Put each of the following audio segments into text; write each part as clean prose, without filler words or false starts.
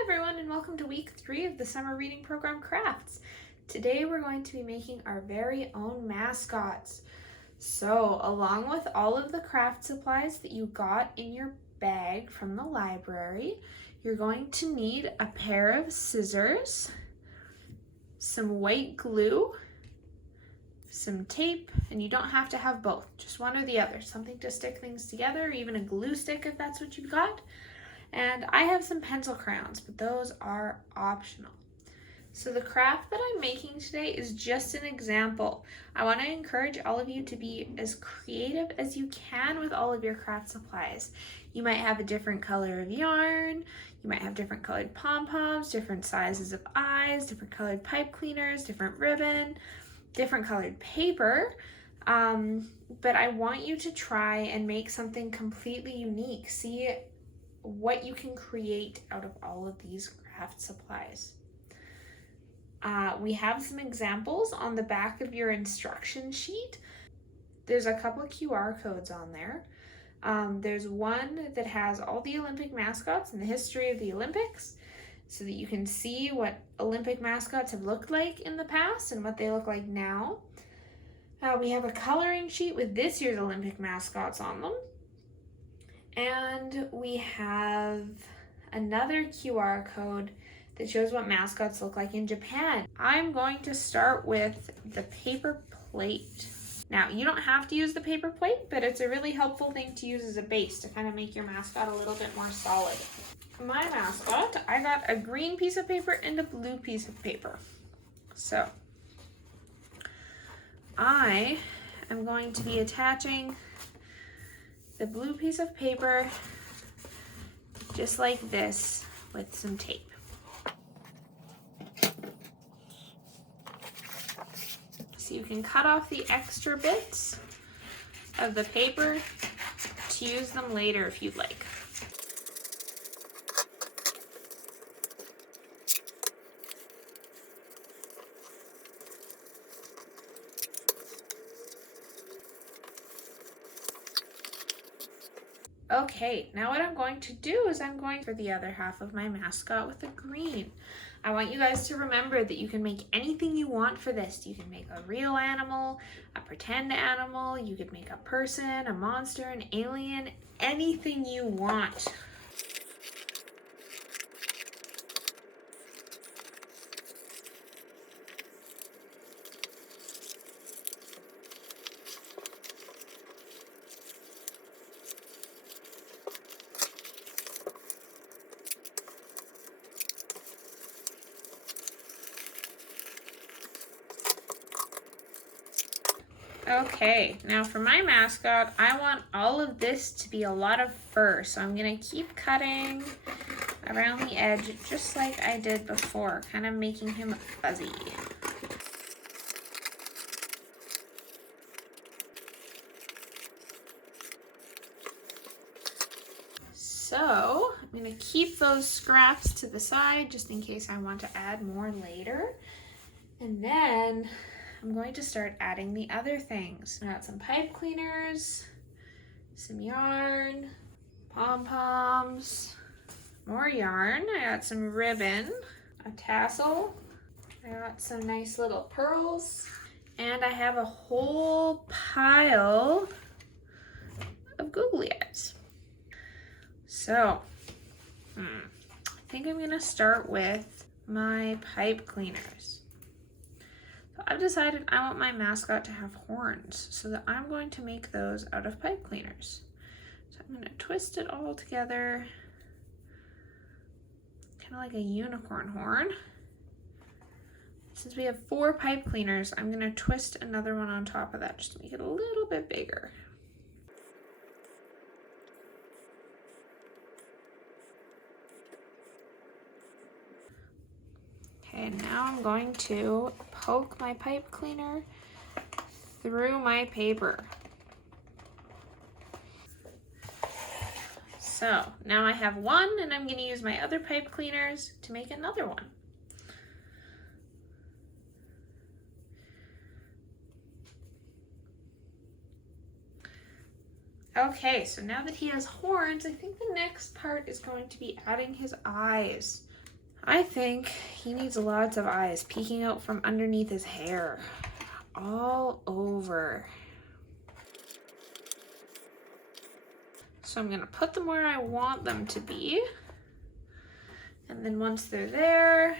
Hi everyone, and welcome to week 3 of the summer reading program Crafts. Today we're going to be making our very own mascots. So along with all of the craft supplies that you got in your bag from the library, you're going to need a pair of scissors, some white glue, some tape, and you don't have to have both, just one or the other, something to stick things together, or even a glue stick if that's what you've got. And I have some pencil crayons, but those are optional. So the craft that I'm making today is just an example. I want to encourage all of you to be as creative as you can with all of your craft supplies. You might have a different color of yarn, you might have different colored pom-poms, different sizes of eyes, different colored pipe cleaners, different ribbon, different colored paper. But I want you to try and make something completely unique. See what you can create out of all of these craft supplies. We have some examples on the back of your instruction sheet. There's a couple of QR codes on there. There's one that has all the Olympic mascots and the history of the Olympics, so that you can see what Olympic mascots have looked like in the past and what they look like now. We have a coloring sheet with this year's Olympic mascots on them. And we have another QR code that shows what mascots look like in Japan. I'm going to start with the paper plate. Now, you don't have to use the paper plate, but it's a really helpful thing to use as a base to kind of make your mascot a little bit more solid. For my mascot, I got a green piece of paper and a blue piece of paper. So, I am going to be attaching the blue piece of paper just like this with some tape. So you can cut off the extra bits of the paper to use them later if you'd like. Okay, now what I'm going to do is I'm going for the other half of my mascot with the green. I want you guys to remember that you can make anything you want for this. You can make a real animal, a pretend animal, you could make a person, a monster, an alien, anything you want. Okay, now for my mascot, I want all of this to be a lot of fur, so I'm gonna keep cutting around the edge just like I did before, kind of making him fuzzy. So I'm gonna keep those scraps to the side just in case I want to add more later. And then I'm going to start adding the other things. I got some pipe cleaners, some yarn, pom-poms, more yarn. I got some ribbon, a tassel. I got some nice little pearls. And I have a whole pile of googly eyes. So, I think I'm gonna start with my pipe cleaners. I've decided I want my mascot to have horns, so that I'm going to make those out of pipe cleaners. So I'm going to twist it all together, kind of like a unicorn horn. Since we have 4 pipe cleaners, I'm going to twist another one on top of that just to make it a little bit bigger. Okay, now I'm going to poke my pipe cleaner through my paper. So now I have one, and I'm going to use my other pipe cleaners to make another one. Okay, so now that he has horns, I think the next part is going to be adding his eyes. I think he needs lots of eyes peeking out from underneath his hair, all over. So I'm gonna put them where I want them to be. And then once they're there,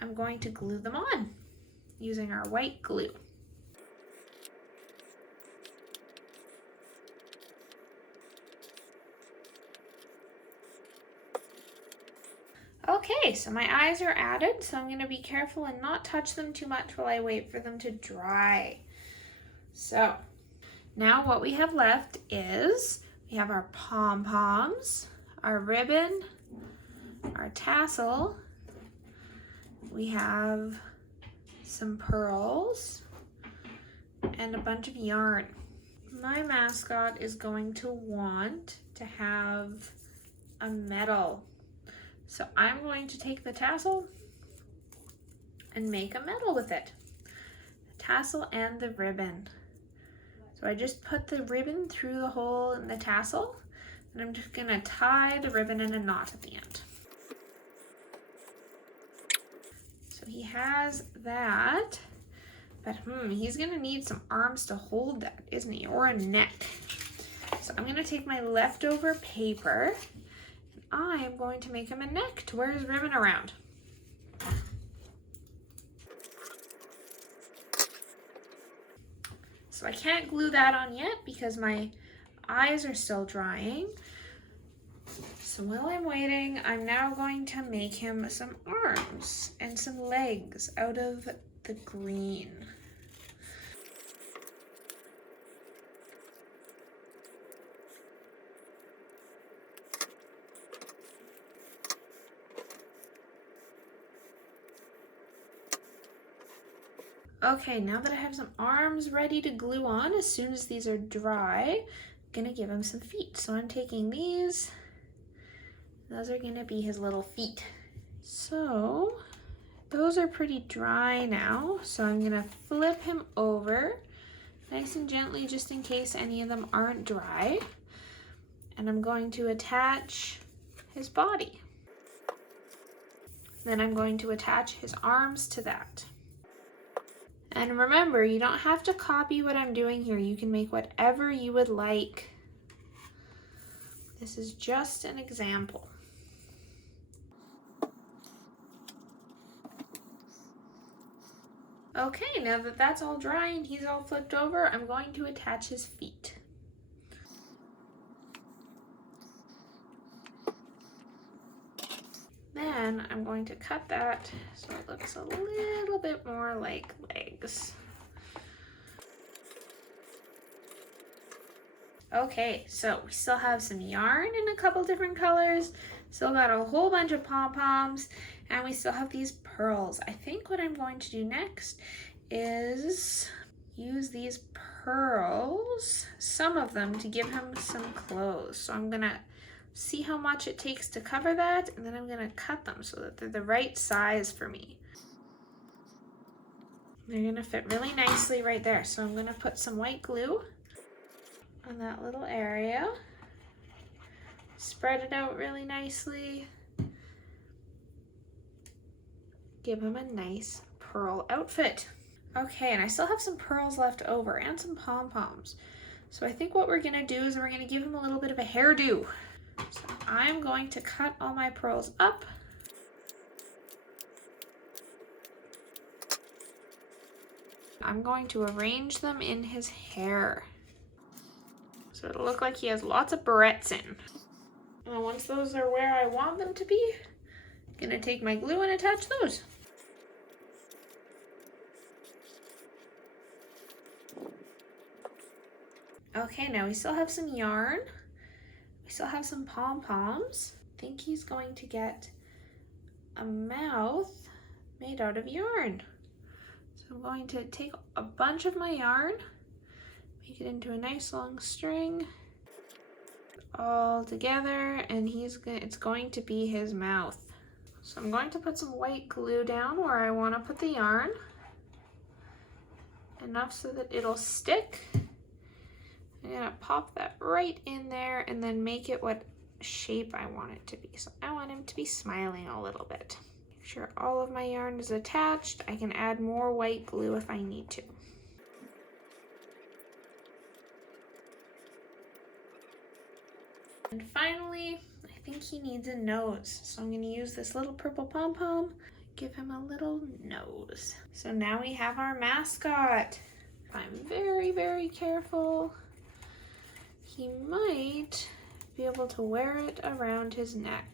I'm going to glue them on using our white glue. Okay, so my eyes are added, so I'm gonna be careful and not touch them too much while I wait for them to dry. So now what we have left is we have our pom-poms, our ribbon, our tassel, we have some pearls, and a bunch of yarn. My mascot is going to want to have a medal. So I'm going to take the tassel and make a medal with it. The tassel and the ribbon. So I just put the ribbon through the hole in the tassel, and I'm just gonna tie the ribbon in a knot at the end. So he has that, but he's gonna need some arms to hold that, isn't he? Or a neck. So I'm gonna take my leftover paper, I am going to make him a neck to wear his ribbon around. So I can't glue that on yet because my eyes are still drying. So while I'm waiting, I'm now going to make him some arms and some legs out of the green. Okay, now that I have some arms ready to glue on, as soon as these are dry, I'm gonna give him some feet. So I'm taking these, those are gonna be his little feet. So those are pretty dry now, so I'm gonna flip him over nice and gently just in case any of them aren't dry. And I'm going to attach his body. Then I'm going to attach his arms to that. And remember, you don't have to copy what I'm doing here. You can make whatever you would like. This is just an example. Okay, now that that's all dry and he's all flipped over, I'm going to attach his feet. Then I'm going to cut that so it looks a little bit more like legs. Okay, so we still have some yarn in a couple different colors, still got a whole bunch of pom-poms, and we still have these pearls. I think what I'm going to do next is use these pearls, some of them, to give him some clothes. So I'm gonna see how much it takes to cover that, and then I'm gonna cut them so that they're the right size for me. They're gonna fit really nicely right there. So I'm gonna put some white glue on that little area, spread it out really nicely, give him a nice pearl outfit. Okay, and I still have some pearls left over and some pom-poms. So I think what we're gonna do is we're gonna give him a little bit of a hairdo. So I'm going to cut all my pearls up. I'm going to arrange them in his hair. So it'll look like he has lots of barrettes in. And once those are where I want them to be, I'm gonna take my glue and attach those. Okay, now we still have some yarn. We still have some pom-poms. I think he's going to get a mouth made out of yarn. So I'm going to take a bunch of my yarn, make it into a nice long string, all together, and it's going to be his mouth. So I'm going to put some white glue down where I want to put the yarn, enough so that it'll stick. I'm gonna pop that right in there and then make it what shape I want it to be. So I want him to be smiling a little bit. Make sure all of my yarn is attached. I can add more white glue if I need to. And finally, I think he needs a nose. So I'm gonna use this little purple pom-pom, give him a little nose. So now we have our mascot. If I'm very, very careful, he might be able to wear it around his neck.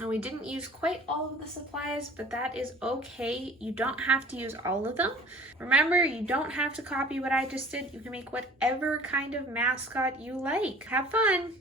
And we didn't use quite all of the supplies, but that is okay. You don't have to use all of them. Remember, you don't have to copy what I just did. You can make whatever kind of mascot you like. Have fun!